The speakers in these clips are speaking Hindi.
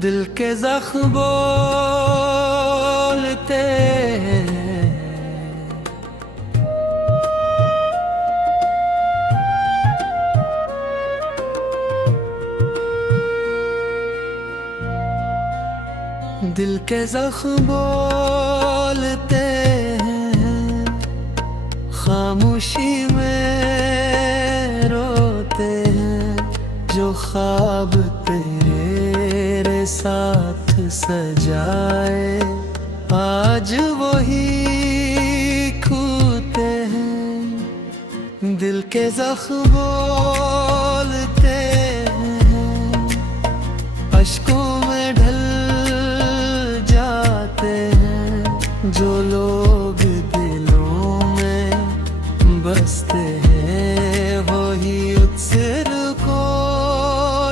दिल के जख्म बोलते हैं, दिल के जख्म बोलते हैं, खामोशी में रोते हैं। जो ख्वाब तेरे साथ सजाए आज वही खूते हैं। दिल के जख्म बोलते हैं, अश्कों में ढल जाते हैं। जो लोग दिलों में बसते हैं वही उत्सर को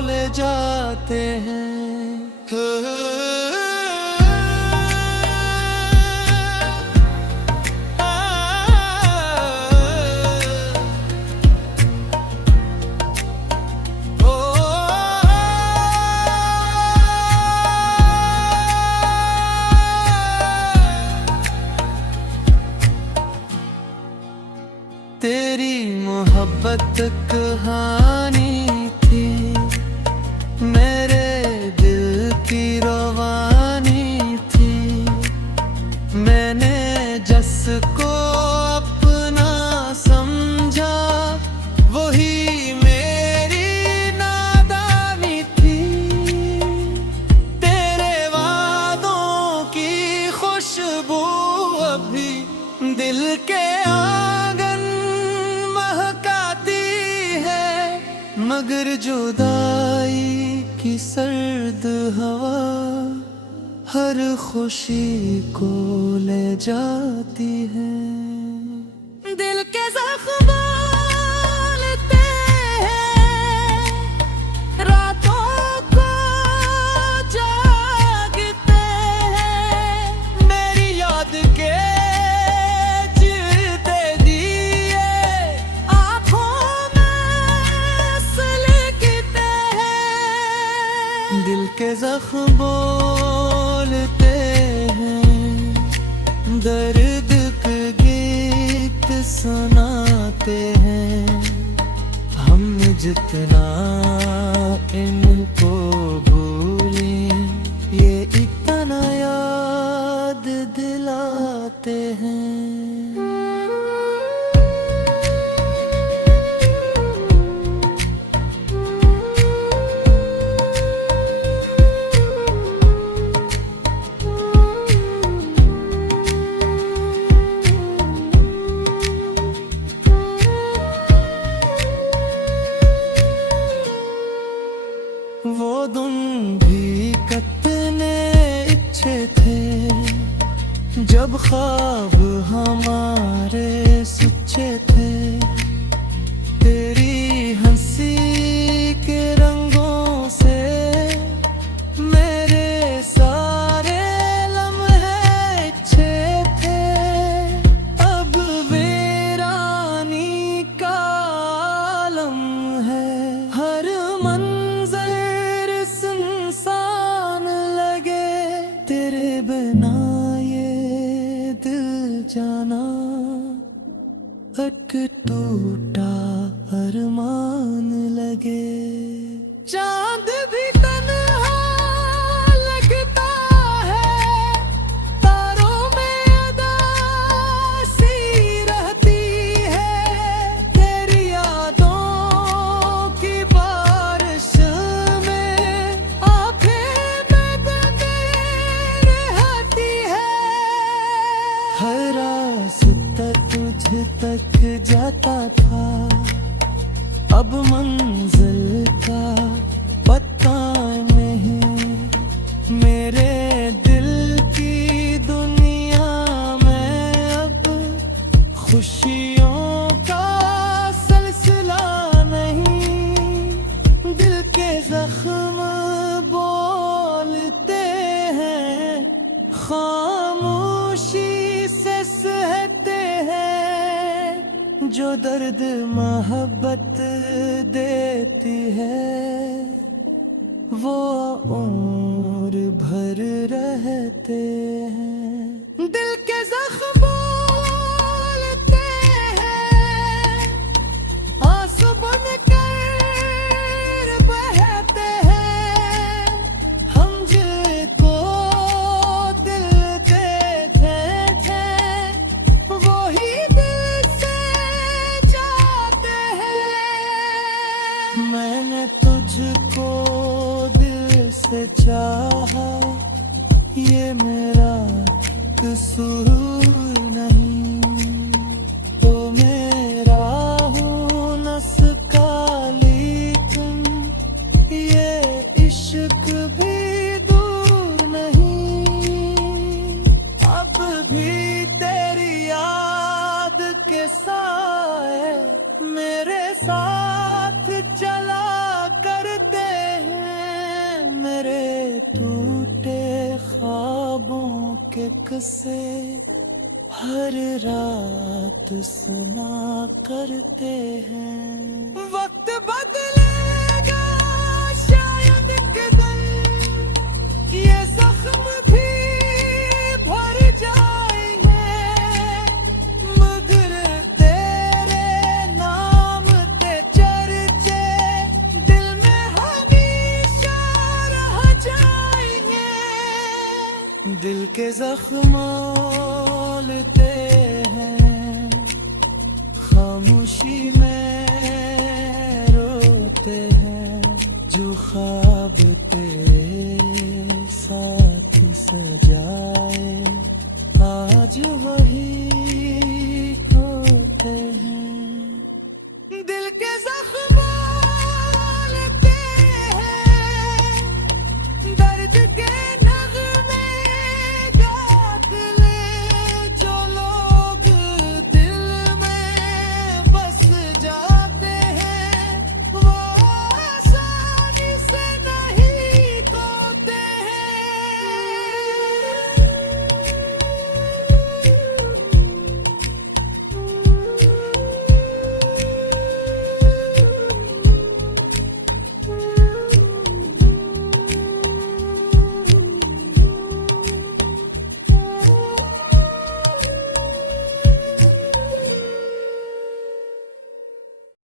ले जाते हैं। तेरी मोहब्बत कहानी थी, मेरे दिल की रवानी थी। मैंने जिसको अपना समझा वही मेरी नादानी थी। तेरे वादों की खुशबू अभी दिल के मगर जुदाई की सर्द हवा हर खुशी को ले जाती है। दिल के जख्म बोलते हैं, रातों को जागते हैं। मेरी याद के जलते दिए आँखों दिल के जख्म बोलते हैं, दर्द के गीत सुनाते हैं। हम जितना इनको भूलें ये इतना याद दिलाते हैं। वो दिन भी कितने अच्छे थे जब ख्वाब हमारे सच्चे थे। तेरी हंसी के रंगों से मेरे सारे लम्हे अच्छे थे। अब वीरानी का आलम है, हर बिना ये दिल जाना एक टूटा अरमान लगे। चांद भी तन्हा लगता है, तारों में उदासी रहती है। तेरी यादों की बारिश में आंखें हर रास्ता तुझ तक जाता था, अब मंजिल का पता नहीं। मेरे दिल की दुनिया में अब खुशियों का सिलसिला नहीं। दिल के जख्म दर्द मोहब्बत देती है, वो उम्र भर रहते हैं। दिल के जख्म बोलते हैं, आंसू बनकर बहते हैं। हम जिनको दिल देते थे, वो ही दिल से जाते हैं। मैंने तुझको दिल से चाहा, ये मेरा कसूर नहीं। तो मेरा हूँ नस का लेकिन ये इश्क भी दूर नहीं। अब भी तेरी याद के साए मेरे साथ चला करते हैं। मेरे टूटे ख्वाबों के किस्से हर रात सुना करते हैं। वक्त बदलेगा शायद एक दिन, ये जख्म भी भर जाएंगे, मगर तेरे नाम ते चर्चे दिल में हमेशा रह जाएंगे। दिल के जख्म लेते हैं, खामोशी में रोते हैं। जो ख्वाब तेरे साथ सजाए आज वही खोते हैं। दिल के जख्म